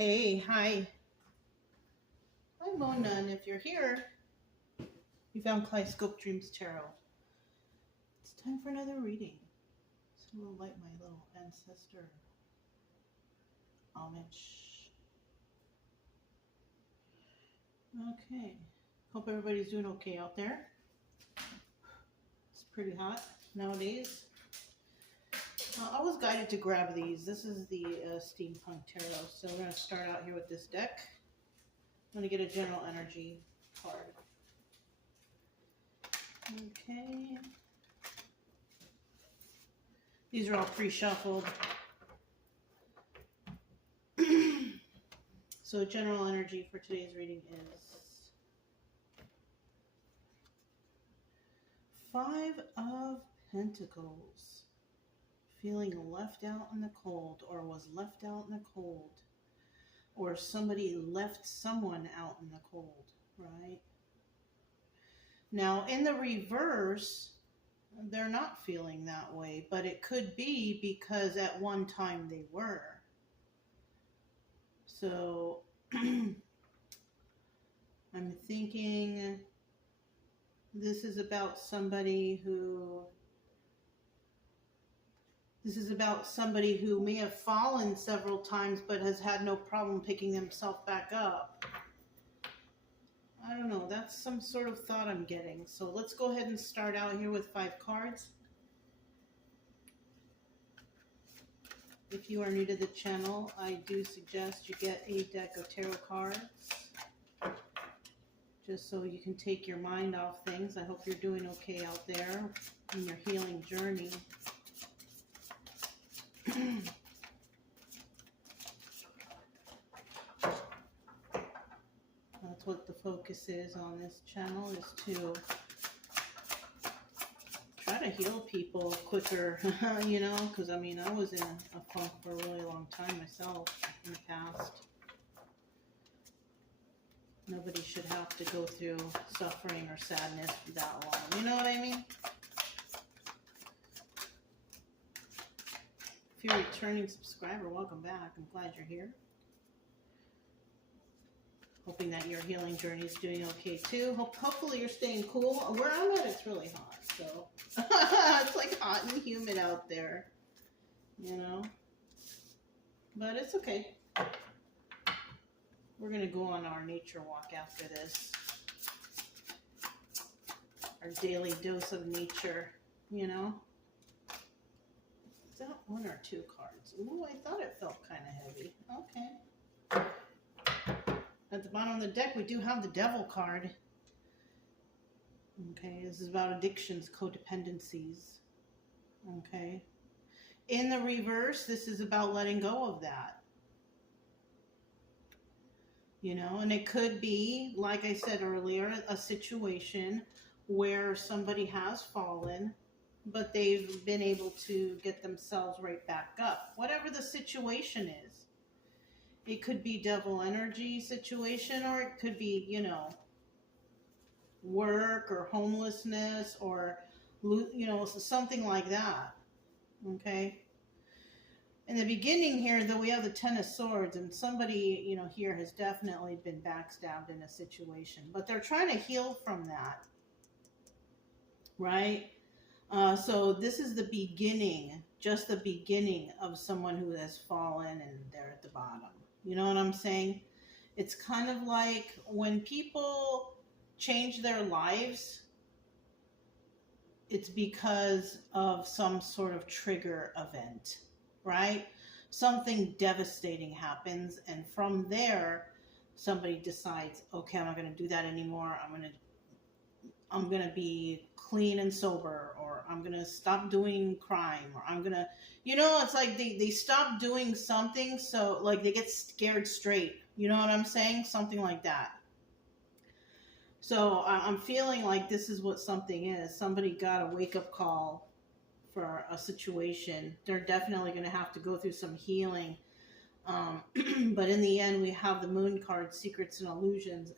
Hey, hi. I'm Mona, and if you're here, you found Kaleidoscope Dreams Tarot. It's time for another reading. So I'm going to light my little ancestor homage. Okay. Hope everybody's doing okay out there. It's pretty hot nowadays. I was guided to grab these. This is the Steampunk Tarot. So we're going to start out here with this deck. I'm going to get a general energy card. Okay. These are all pre-shuffled. So general energy for today's reading is Five of Pentacles. Feeling left out in the cold, or was left out in the cold, or somebody left someone out in the cold, right? Now in the reverse, they're not feeling that way, but it could be because at one time they were. So I'm thinking this is about somebody who may have fallen several times but has had no problem picking themselves back up. I don't know, that's some sort of thought I'm getting. So let's go ahead and start out here with 5 cards. If you are new to the channel, I do suggest you get a deck of tarot cards, just so you can take your mind off things. I hope you're doing okay out there in your healing journey. That's what the focus is on this channel, is to try to heal people quicker, you know, because I mean, I was in a funk for a really long time myself in the past. Nobody should have to go through suffering or sadness for that long, you know what I mean? If you're a returning subscriber, welcome back. I'm glad you're here. Hoping that your healing journey is doing okay too. Hopefully you're staying cool. Where I'm at, it's really hot, so it's like hot and humid out there, you know. But it's okay. We're gonna go on our nature walk after this. Our daily dose of nature, you know. Is that 1 or 2 cards? Ooh, I thought it felt kind of heavy. Okay. At the bottom of the deck, we do have the Devil card. Okay, this is about addictions, codependencies. Okay. In the reverse, this is about letting go of that. You know, and it could be, like I said earlier, a situation where somebody has fallen, but they've been able to get themselves right back up. Whatever the situation is. It could be devil energy situation, or it could be, you know, work or homelessness or, you know, something like that. Okay. In the beginning here, though, we have the 10 of Swords, and somebody, you know, here has definitely been backstabbed in a situation, but they're trying to heal from that, right? So this is the beginning, just the beginning of someone who has fallen and they're at the bottom. You know what I'm saying? It's kind of like when people change their lives, it's because of some sort of trigger event, right? Something devastating happens, and from there, somebody decides, okay, I'm not going to do that anymore. I'm going to be clean and sober, or I'm going to stop doing crime, or I'm going to, you know, it's like they stop doing something, so like they get scared straight. You know what I'm saying? Something like that. So I'm feeling like this is what something is. Somebody got a wake-up call for a situation. They're definitely going to have to go through some healing. But in the end, we have the Moon card, Secrets and Illusions.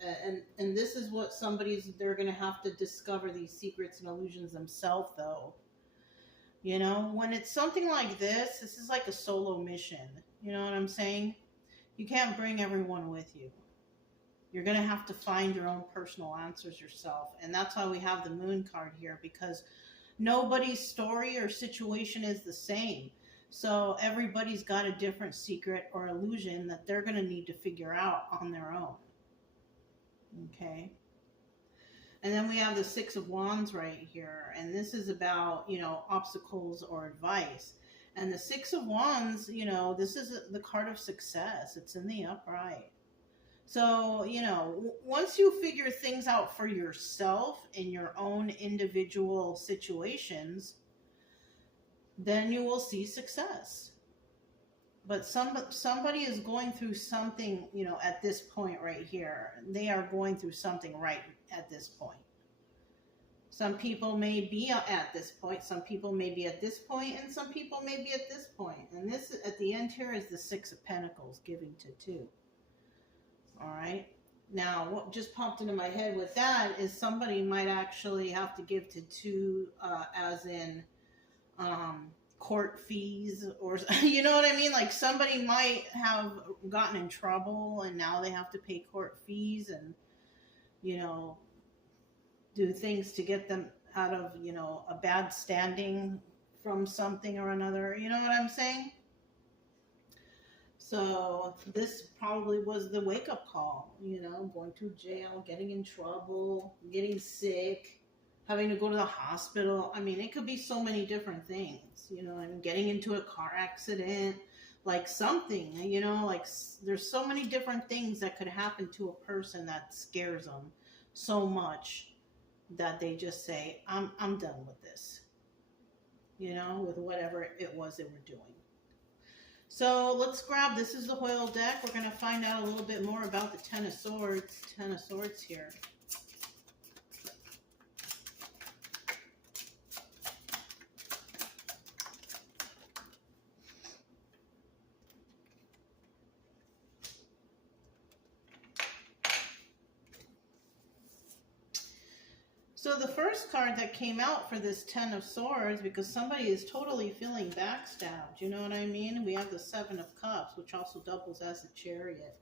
And this is what they're going to have to discover these secrets and illusions themselves, though. You know, when it's something like this is like a solo mission. You know what I'm saying? You can't bring everyone with you. You're going to have to find your own personal answers yourself. And that's why we have the moon card here, because nobody's story or situation is the same. So everybody's got a different secret or illusion that they're going to need to figure out on their own. Okay. And then we have the Six of Wands right here. And this is about, obstacles or advice. And the Six of Wands, this is the card of success. It's in the upright. So, once you figure things out for yourself in your own individual situations, then you will see success. But somebody is going through something, at this point right here. They are going through something right at this point. Some people may be at this point, some people may be at this point, and some people may be at this point. And this, at the end here, is the Six of Pentacles, giving to two. All right. Now, what just popped into my head with that is somebody might actually have to give to two, as in court fees, or you know what I mean? Like somebody might have gotten in trouble and now they have to pay court fees and, do things to get them out of, a bad standing from something or another. You know what I'm saying? So this probably was the wake-up call, going to jail, getting in trouble, getting sick, having to go to the hospital. I mean, it could be so many different things, and getting into a car accident, like something, like there's so many different things that could happen to a person that scares them so much that they just say, I'm done with this, with whatever it was they were doing. So let's grab, this is the Hoyle deck. We're going to find out a little bit more about the Ten of Swords. Ten of Swords here. So the first card that came out for this Ten of Swords, because somebody is totally feeling backstabbed, you know what I mean? We have the Seven of Cups, which also doubles as the Chariot.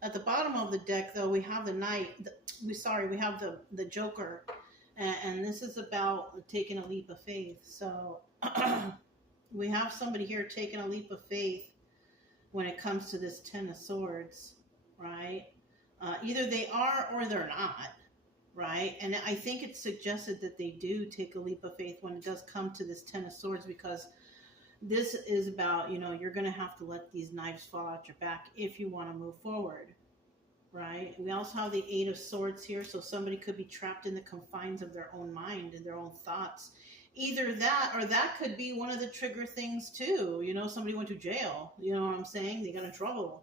At the bottom of the deck, though, we have the Knight. We have the Joker, and this is about taking a leap of faith. So we have somebody here taking a leap of faith when it comes to this Ten of Swords, right? Either they are or they're not. Right? And I think it's suggested that they do take a leap of faith when it does come to this Ten of Swords, because this is about, you're going to have to let these knives fall out your back if you want to move forward. Right? We also have the Eight of Swords here, so somebody could be trapped in the confines of their own mind and their own thoughts. Either that, or that could be one of the trigger things too. Somebody went to jail. You know what I'm saying? They got in trouble.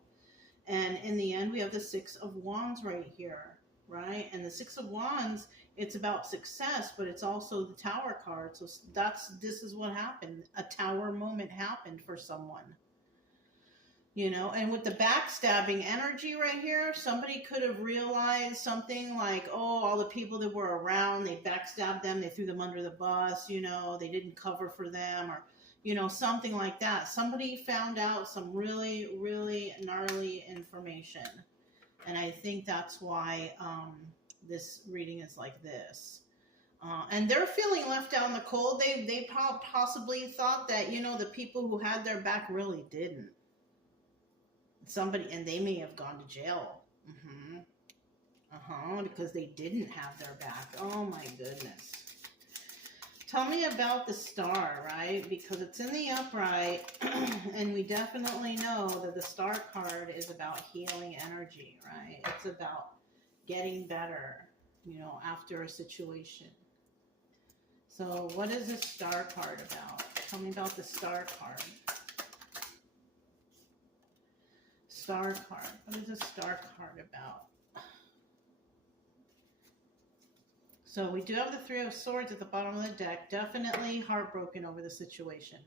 And in the end, we have the Six of Wands right here. Right? And the Six of Wands, it's about success, but it's also the Tower card. So this is what happened. A tower moment happened for someone. And with the backstabbing energy right here, somebody could have realized something like, oh, all the people that were around, they backstabbed them, they threw them under the bus, they didn't cover for them, or, something like that. Somebody found out some really, really gnarly information. And I think that's why this reading is like this. And they're feeling left out in the cold. They possibly thought that, the people who had their back really didn't. And they may have gone to jail. Because they didn't have their back. Oh my goodness. Tell me about the Star, right? Because it's in the upright, and we definitely know that the Star card is about healing energy, right? It's about getting better, after a situation. So what is the Star card about? Tell me about the Star card. Star card. What is the Star card about? So we do have the Three of Swords at the bottom of the deck. Definitely heartbroken over the situation.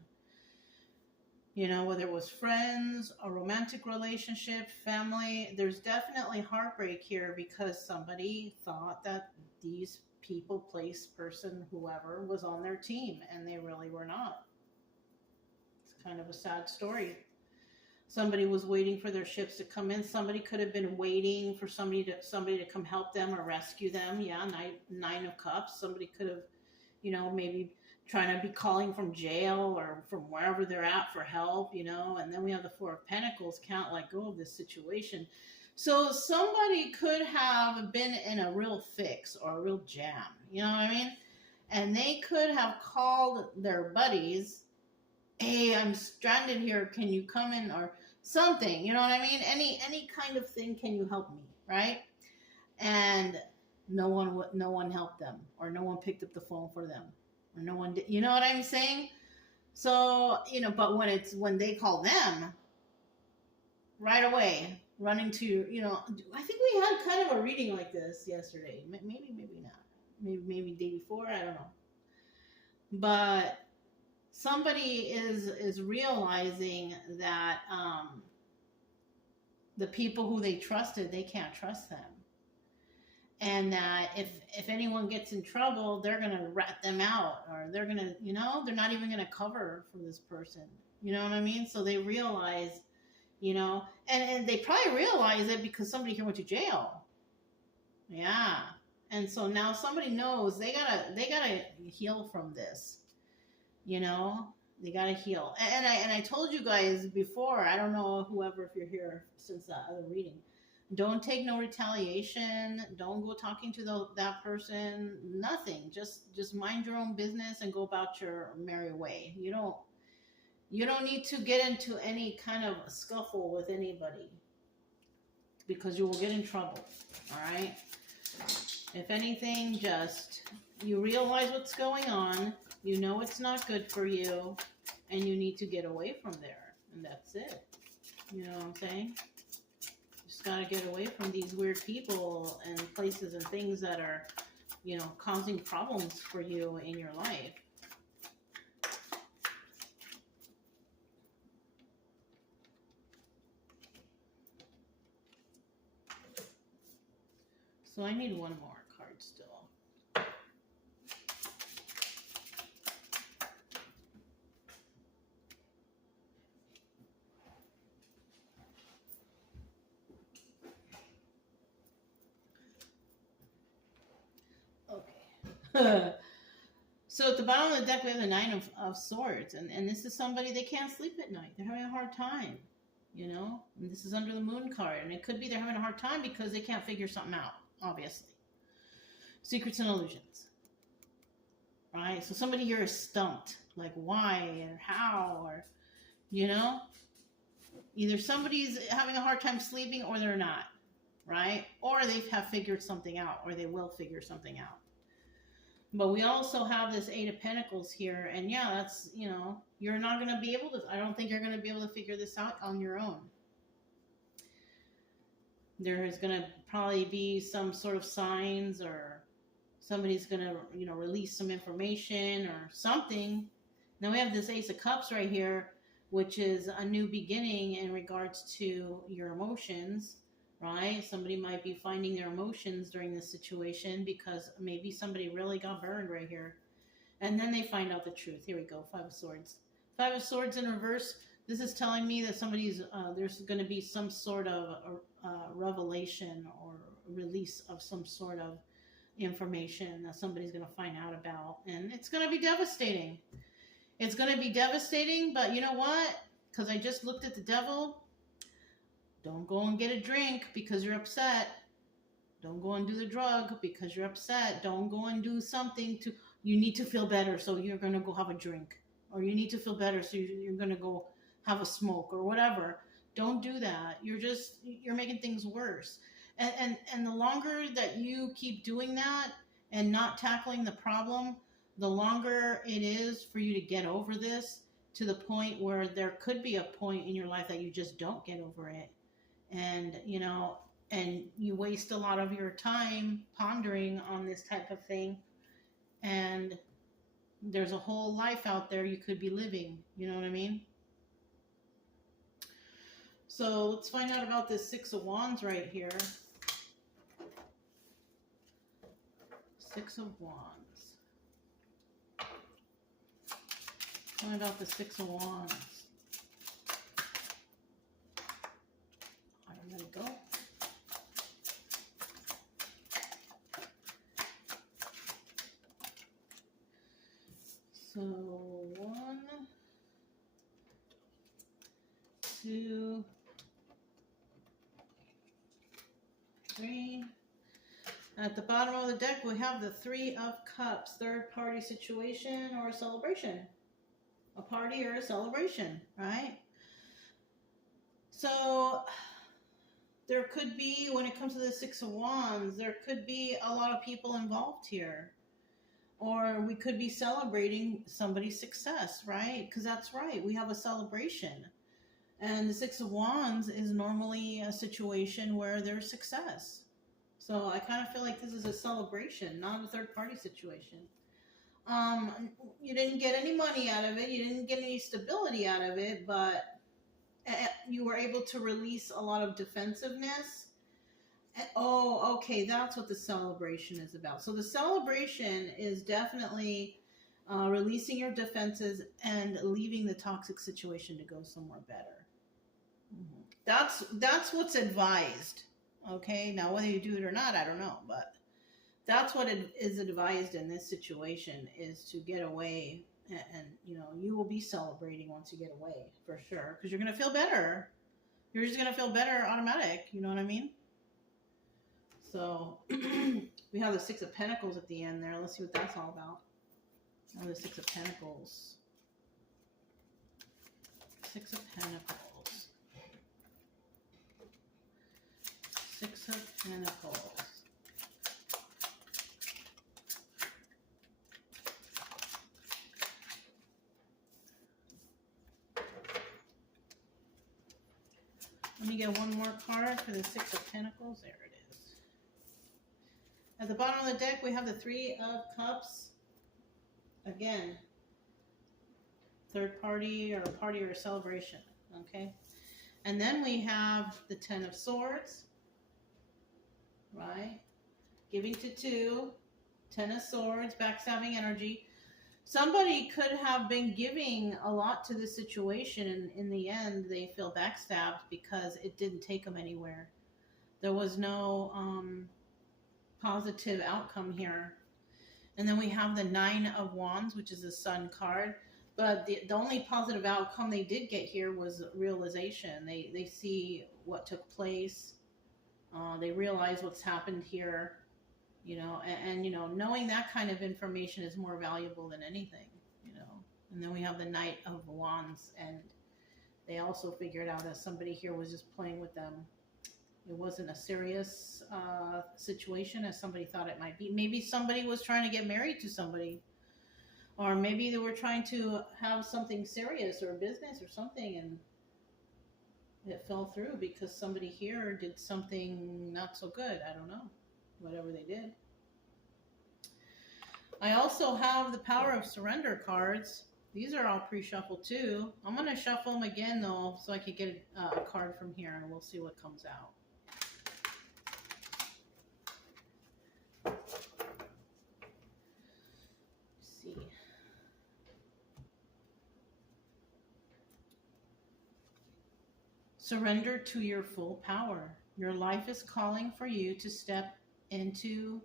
Whether it was friends, a romantic relationship, family, there's definitely heartbreak here because somebody thought that these people, place, person, whoever was on their team, and they really were not. It's kind of a sad story. Somebody was waiting for their ships to come in. Somebody could have been waiting for somebody to come help them or rescue them. Yeah, nine of cups. Somebody could have, maybe trying to be calling from jail or from wherever they're at for help, and then we have the Four of Pentacles, can't let go of this situation. So somebody could have been in a real fix or a real jam, you know what I mean? And they could have called their buddies, hey, I'm stranded here, can you come in, or something, you know what I mean? Any kind of thing, can you help me, right? And no one helped them, or no one picked up the phone for them, or no one did, you know what I'm saying? So, but when they call them, right away, running to, I think we had kind of a reading like this yesterday. Maybe not. Maybe day before, I don't know. But somebody is realizing that the people who they trusted, they can't trust them. And that if anyone gets in trouble, they're going to rat them out, or they're going to, they're not even going to cover for this person. You know what I mean? So they realize, and they probably realize it because somebody here went to jail. Yeah. And so now somebody knows they gotta heal from this. They gotta heal. And I told you guys before, I don't know whoever, if you're here since that other reading, don't take no retaliation. Don't go talking to that person. Nothing. Just mind your own business and go about your merry way. You don't need to get into any kind of scuffle with anybody, because you will get in trouble. All right. If anything, just you realize what's going on. You know it's not good for you, and you need to get away from there. And that's it. You know what I'm saying? Just got to get away from these weird people and places and things that are, causing problems for you in your life. So I need one more card still. Okay. So at the bottom of the deck, we have the Nine of Swords. And this is somebody, they can't sleep at night. They're having a hard time, And this is under the Moon card. And it could be they're having a hard time because they can't figure something out, obviously. Secrets and illusions. Right? So somebody here is stumped. Like, why or how, or, Either somebody's having a hard time sleeping or they're not. Right? Or they have figured something out, or they will figure something out. But we also have this Eight of Pentacles here, and yeah, that's, you're not going to be able to, I don't think you're going to be able to figure this out on your own. There is going to probably be some sort of signs, or somebody's going to, release some information or something. Now we have this Ace of Cups right here, which is a new beginning in regards to your emotions. Right? Somebody might be finding their emotions during this situation because maybe somebody really got burned right here. And then they find out the truth. Here we go. Five of Swords. Five of Swords in reverse. This is telling me that there's going to be some sort of revelation or release of some sort of information that somebody's going to find out about. And it's going to be devastating. It's going to be devastating, but you know what? Because I just looked at the Devil. Don't go and get a drink because you're upset. Don't go and do the drug because you're upset. Don't go and do something you need to feel better, so you're going to go have a drink. Or you need to feel better, so you're going to go have a smoke or whatever. Don't do that. You're making things worse. And the longer that you keep doing that and not tackling the problem, the longer it is for you to get over this, to the point where there could be a point in your life that you just don't get over it. And, and you waste a lot of your time pondering on this type of thing. And there's a whole life out there you could be living. You know what I mean? So let's find out about this Six of Wands right here. Six of Wands. Find out the Six of Wands. 2, 3. At the bottom of the deck, we have the 3 of Cups, third party situation or a celebration. A party or a celebration, right? So there could be, when it comes to the 6 of Wands, there could be a lot of people involved here. Or we could be celebrating somebody's success, right? Because that's right, we have a celebration. And the 6 of Wands is normally a situation where there's success. So I kind of feel like this is a celebration, not a third-party situation. You didn't get any money out of it. You didn't get any stability out of it, but you were able to release a lot of defensiveness. Oh, okay, that's what the celebration is about. So the celebration is definitely releasing your defenses and leaving the toxic situation to go somewhere better. That's what's advised. Okay, now whether you do it or not, I don't know, but that's what it is advised in this situation, is to get away, and you will be celebrating once you get away, for sure, because you're going to feel better. You're just going to feel better automatic, you know what I mean? So we have the 6 of Pentacles at the end there. Let's see what that's all about. Now the 6 of Pentacles. 6 of Pentacles. 6 of Pentacles. Let me get one more card for the 6 of Pentacles. There it is. At the bottom of the deck, we have the 3 of Cups. Again, third party or a party or a celebration. Okay. And then we have the 10 of Swords. Right? Giving to 2. 10 of Swords, backstabbing energy. Somebody could have been giving a lot to the situation, and in the end, they feel backstabbed because it didn't take them anywhere. There was no positive outcome here. And then we have the 9 of Wands, which is the Sun card. But the only positive outcome they did get here was realization. They see what took place. They realize what's happened here, and knowing that kind of information is more valuable than anything, And then we have the Knight of Wands, and they also figured out that somebody here was just playing with them. It wasn't a serious situation as somebody thought it might be. Maybe somebody was trying to get married to somebody, or maybe they were trying to have something serious or a business or something, and it fell through because somebody here did something not so good. I don't know. Whatever they did. I also have the Power of Surrender cards. These are all pre-shuffled too. I'm going to shuffle them again though, so I can get a card from here, and we'll see what comes out. Let's see. Surrender to your full power. Your life is calling for you to step into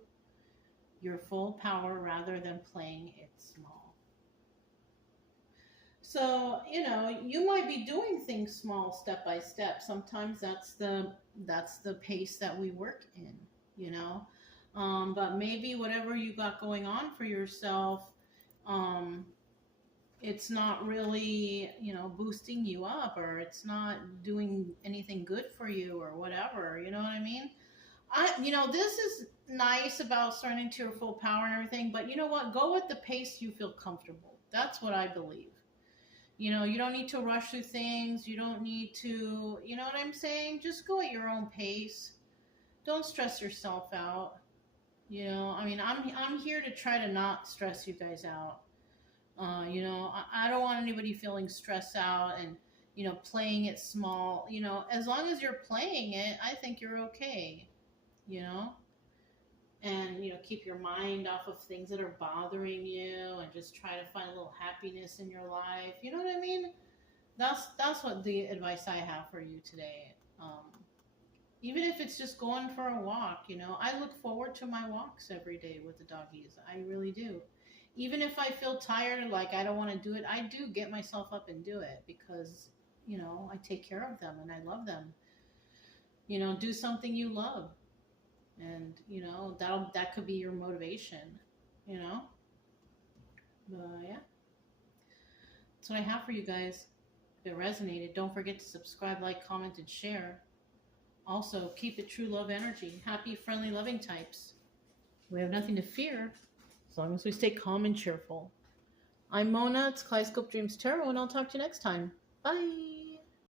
your full power rather than playing it small. So, you might be doing things small, step by step. Sometimes that's the pace that we work in, But maybe whatever you got going on for yourself, it's not really, boosting you up, or it's not doing anything good for you or whatever, you know what I mean? This is nice about starting to your full power and everything, but you know what? Go at the pace you feel comfortable. That's what I believe. You don't need to rush through things. You don't need to, you know what I'm saying? Just go at your own pace. Don't stress yourself out. I'm here to try to not stress you guys out. I don't want anybody feeling stressed out and, playing it small. As long as you're playing it, I think you're okay, and, keep your mind off of things that are bothering you, and just try to find a little happiness in your life. You know what I mean? That's what the advice I have for you today. Even if it's just going for a walk, I look forward to my walks every day with the doggies. I really do. Even if I feel tired, like I don't want to do it, I do get myself up and do it, because you know, I take care of them and I love them. You know, do something you love, and you know that could be your motivation. You know, but yeah, that's what I have for you guys. If it resonated, don't forget to subscribe, like, comment, and share. Also, keep it true love energy. Happy, friendly, loving types. We have nothing to fear as long as we stay calm and cheerful. I'm Mona. It's Kaleidoscope Dreams Tarot, and I'll talk to you next time. Bye.